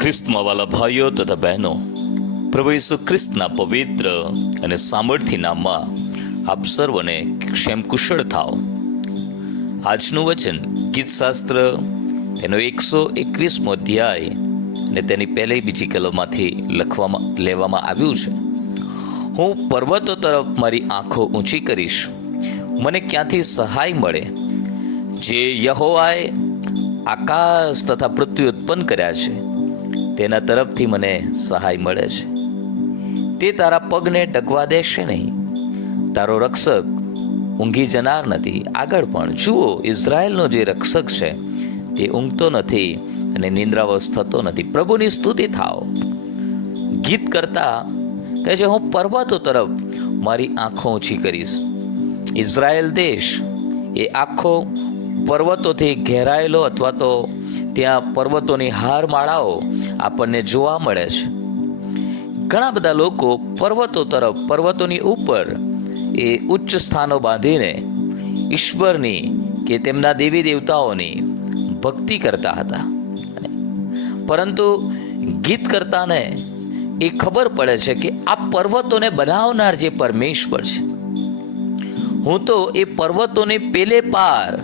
ખ્રિસ્તમાં વાલા ભાઈઓ તથા બહેનો, પ્રભુ ઈસુ ખ્રિસ્તના પવિત્ર અને સામર્થ્ય નામમાં આપ સર્વને ક્ષેમ કુશળ થાઓ. આજનું વચન ગીતશાસ્ત્ર એનો એકસો એકવીસમો અધ્યાય ને તેની પહેલી બીજી કલમમાંથી લખવામાં, લેવામાં આવ્યું છે. હું પર્વતો તરફ મારી આંખો ઊંચી કરીશ. મને ક્યાંથી સહાય મળે? જે યહોવાએ આકાશ તથા પૃથ્વી ઉત્પન્ન કર્યા છે. તેના તરફથી મને સહાય મળે છે. તે તારા પગને ડગવા દેશે નહીં. તારો રક્ષક ઊંઘી જનાર નથી. આગળ પણ જુઓ, ઇઝરાયલનો જે રક્ષક છે, તે ઊંઘતો નથી અને નિંદ્રાવશ થતો નથી. પ્રભુની સ્તુતિ થાઓ ગીત કરતા કહે છે, હું પર્વતો તરફ મારી આંખો ઊંચી કરીશ. ઇઝરાયલ દેશ એ આખો પર્વતોથી ઘેરાયેલો અથવા તો ત્યાં પર્વતોની હારમાળાઓ આપણને જોવા મળે છે. ઘણા બધા લોકો પર્વતો તરફ, પર્વતોની ઉપર એ ઉચ્ચ સ્થાનો બાંધીને ઈશ્વરની કે તેમના દેવી દેવતાઓની ભક્તિ કરતા હતા. પરંતુ ગીત કરતાને એ ખબર પડે છે કે આ પર્વતોને બનાવનાર જે પરમેશ્વર છે. હું તો એ પર્વતોને પેલે પાર,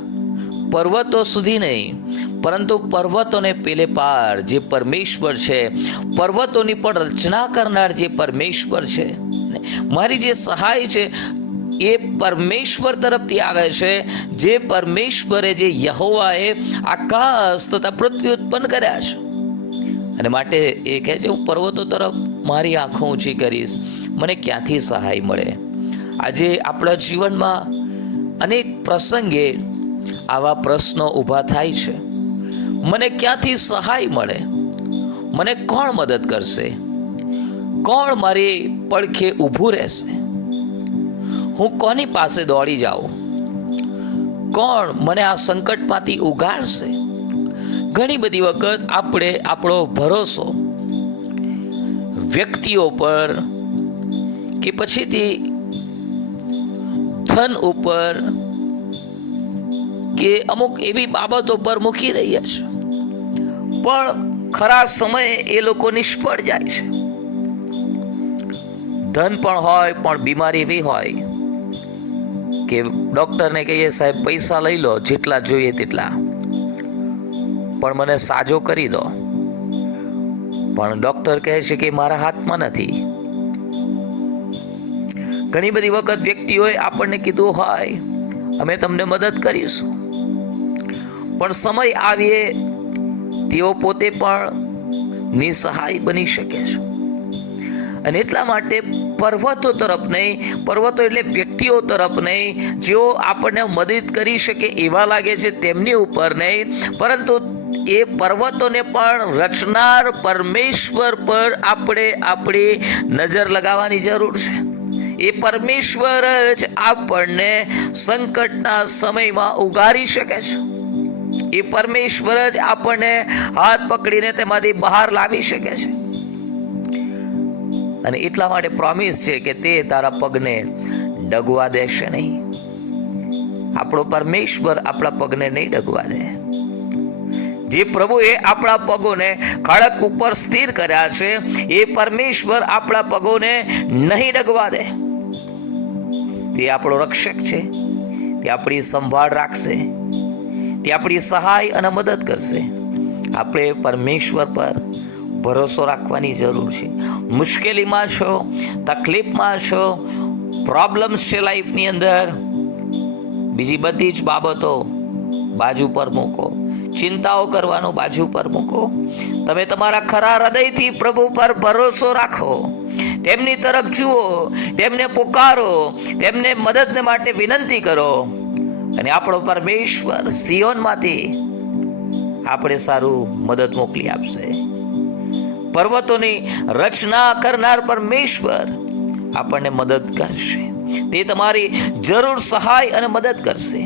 પર્વતો સુધી નહીં પરંતુ પર્વતોને પેલે પાર જે પરમેશ્વર છે, પર્વતોની પણ રચના કરનાર જે પરમેશ્વર છે મારી જે સહાય છે, એ પરમેશ્વર તરફથી આવે છે, જે પરમેશ્વરે જે યહોવાએ આકાશ તથા પૃથ્વી ઉત્પન્ન કર્યા છે. અને માટે એ કહે છે, હું પર્વતો તરફ મારી આંખો ઊંચી કરીશ, મને ક્યાંથી સહાય મળે? આજે આપણા જીવનમાં અનેક પ્રસંગે આવા પ્રશ્નો ઊભા થાય છે. મને ક્યાંથી સહાય મળે? મને કોણ મદદ કરશે? કોણ મારી પડખે ઊભું રહેશે? હું કોની પાસે દોડી જાઉં? કોણ મને આ સંકટમાંથી ઉગાડશે? ઘણી બધી વખત આપણે આપણો ભરોસો વ્યક્તિઓ પર કે પછીથી ધન ઉપર કે અમુક એવી બાબતો પર મૂકી રહ્યા છે પણ ખરા સમયે એ લોકો નિષ્ફળ જાય છે. ધન પણ હોય, પણ બીમારી એવી હોય કે ડોક્ટરને કહીએ, સાહેબ, પૈસા લઈ લો, જેટલા જોઈએ તેટલા. પણ મને સાજો કરી દો. પણ ડોક્ટર કહે છે કે, મારા હાથમાં નથી. ઘણી બધી વખત વ્યક્તિઓએ આપણને કીધું હોય, અમે તમને મદદ કરીશું. પણ સમય આવીએ તેઓ પોતે પણ નિસહાય બની શકે છે. અને એટલા માટે પર્વતો તરફ નહીં, પર્વતો એટલે વ્યક્તિઓ તરફ નહીં, જેઓ આપણને મદદ કરી શકે એવા લાગે છે તેમની ઉપર નહીં, પરંતુ એ પર્વતોને પણ રચનાર પરમેશ્વર પર આપણે આપણી નજર લગાવવાની જરૂર છે. એ પરમેશ્વર જ આપણને સંકટના સમયમાં ઉગારી શકે છે. એ પરમેશ્વર જ આપણને હાથ પકડીને તેમાંથી બહાર લાવી શકે છે. અને એટલા માટે પ્રોમિસ છે કે તે તારા પગને ડગવા દેશે નહીં. આપણો પરમેશ્વર આપણા પગને નહીં ડગવા દે. જે પ્રભુએ આપણા પગોને ખડક ઉપર સ્થિર કર્યા છે, એ પરમેશ્વર આપણા પગોને નહીં ડગવા દે. તે આપણો રક્ષક છે. તે આપણી સંભાળ રાખશે. તે આપણી સહાય અને મદદ કરશે. આપણે પરમેશ્વર પર ભરોસો રાખવાની જરૂર છે. મુશ્કેલીમાં છો, તકલીફમાં છો પ્રોબ્લેમ્સ છે લાઈફની અંદર, બીજી બધી જ બાબતો બાજુ પર મૂકો. ચિંતાઓ કરવાનું બાજુ પર મૂકો. તમે તમારા ખરા હૃદયથી પ્રભુ પર ભરોસો રાખો. તેમની તરફ જુઓ, તેમને પુકારો, તેમને મદદને માટે વિનંતી કરો. અને આપણો પરમેશ્વર સિયોનમાંથી આપણે સારું મદદ મોકલી આપશે પર્વતોની રચના કરનાર પરમેશ્વર આપણને મદદ કરશે તે તમારી જરૂર સહાય અને મદદ કરશે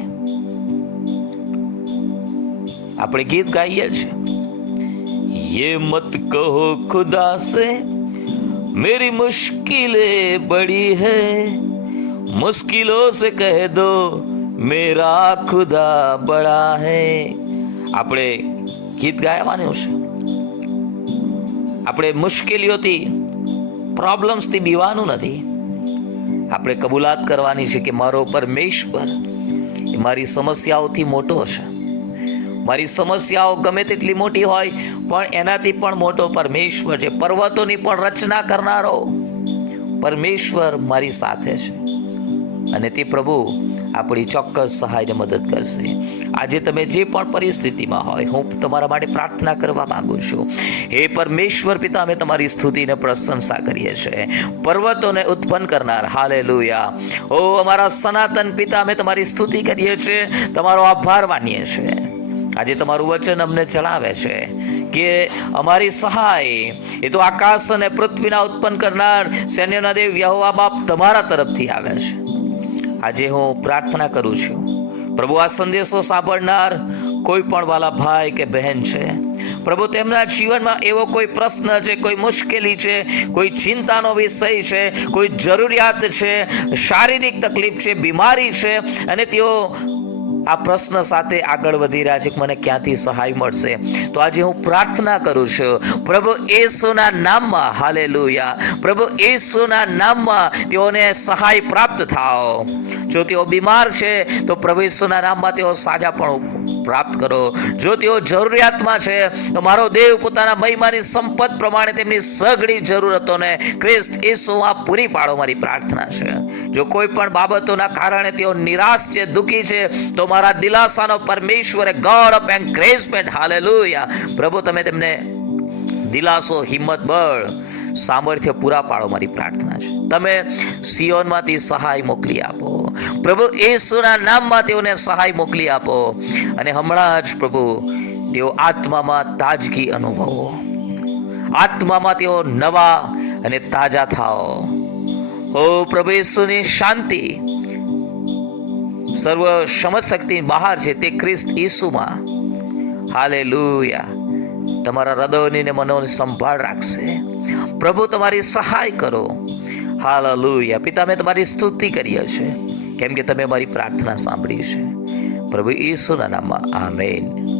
આપણે ગીત ગાઈએ છીએ ये मत कहो खुदा से मेरी मुश्किलें बड़ी है मुश्किलों से कह दो મેરા ખુદા બડા હે. આપણે ગીત ગાવાનું છે. આપણે મુશ્કેલીઓથી પ્રોબ્લેમ્સથી બીવાનું નથી. આપણે કબૂલાત કરવાની છે કે મારો પરમેશ્વર એ મારી સમસ્યાઓથી મોટો છે. મારી સમસ્યાઓ ગમે તેટલી મોટી હોય, પણ એનાથી પણ મોટો પરમેશ્વર છે. પર્વતોની પણ રચના કરનારો પરમેશ્વર મારી સાથે છે. અને તે પ્રભુ આપણી ચોક્કસ સહાયને મદદ કરશે. આજે તમે જે પણ પરિસ્થિતિમાં હોય, હું તમારા માટે પ્રાર્થના કરવા માંગુ છું. હે પરમેશ્વર પિતા, અમે તમારી સ્તુતિને પ્રશંસા કરીએ છીએ. પર્વતોને ઉત્પન્ન કરનાર હાલે ઓ અમારા સનાતન પિતા, અમે તમારી સ્તુતિ કરીએ છીએ. તમારો આભાર માનીએ છીએ. આજે તમારું વચન અમને જણાવે છે કે અમારી સહાય એ તો આકાશ અને પૃથ્વીના ઉત્પન્ન કરનાર સૈન્યના દેવ યહોવા બાપ તમારા તરફથી આવે છે. આજે હું પ્રાર્થના કરું છું. પ્રભુ, આ સંદેશો સાંભળનાર કોઈ પણ વાલા ભાઈ કે બહેન છે, પ્રભુ, તેમના જીવનમાં એવો કોઈ પ્રશ્ન છે, કોઈ મુશ્કેલી છે, કોઈ ચિંતાનો વિષય છે, કોઈ જરૂરિયાત છે, શારીરિક તકલીફ છે, બીમારી છે, અને તેઓ આ પ્રશ્ન સાથે આગળ વધી રહ્યા છે મને ક્યાંથી સહાય મળશે? તો આજે હું પ્રાર્થના કરું છું, પ્રભુ ઈસુના નામમાં હાલે પ્રભુ ઈસુના નામમાં તેઓને સહાય પ્રાપ્ત થાઓ. જો તેઓ બીમાર છે, તો પ્રભુ ઈસુના નામમાં તેઓ સાજા પણ પ્રાપ્ત કરો. જો તેઓ જરૂરિયાતમાં છે, તો મારો દેવ પોતાના મહિમાની સંપત પ્રમાણે તેમની સઘળી જરૂરતોને ખ્રિસ્ત ઈસુમાં પૂરી પાડો મારી પ્રાર્થના છે. જો કોઈ પણ બાબતોના કારણે તેઓ નિરાશ છે, દુઃખી છે, તો મારા દિલાસાનો પરમેશ્વરે ગોડ ઓફ એન્ડ ગ્રેસમેન્ટ હાલેલુયા પ્રભુ, તમે તેમને દિલાસો, હિંમત, બળ, સામર્થ્ય પૂરા પાડો મારી પ્રાર્થના છે. તમે સિયોનમાંથી સહાય મોકલી આપો. પ્રભુ యేસુના નામમાં તેઓને સહાય મોકલી આપો. અને હમણાં જ પ્રભુ, તેઓ આત્મામાં તાજગી અનુભવો. આત્મામાં તેઓ નવા અને તાજા થાઓ. ઓ પ્રભુ యేસુની શાંતિ. સર્વ સમજ શક્તિ બહાર છે તે ખ્રિસ્ત ઈસુમાં. હાલે લુયા તમારા હૃદયની ને મનોની સંભાળ રાખશે. પ્રભુ, તમારી સહાય કરો. હાલેલુયા. પિતા મેં તમારી સ્તુતિ કરીએ છે કેમ કે તમે મારી પ્રાર્થના સાંભળી છે. પ્રભુ ઈસુના નામમાં, આમેન.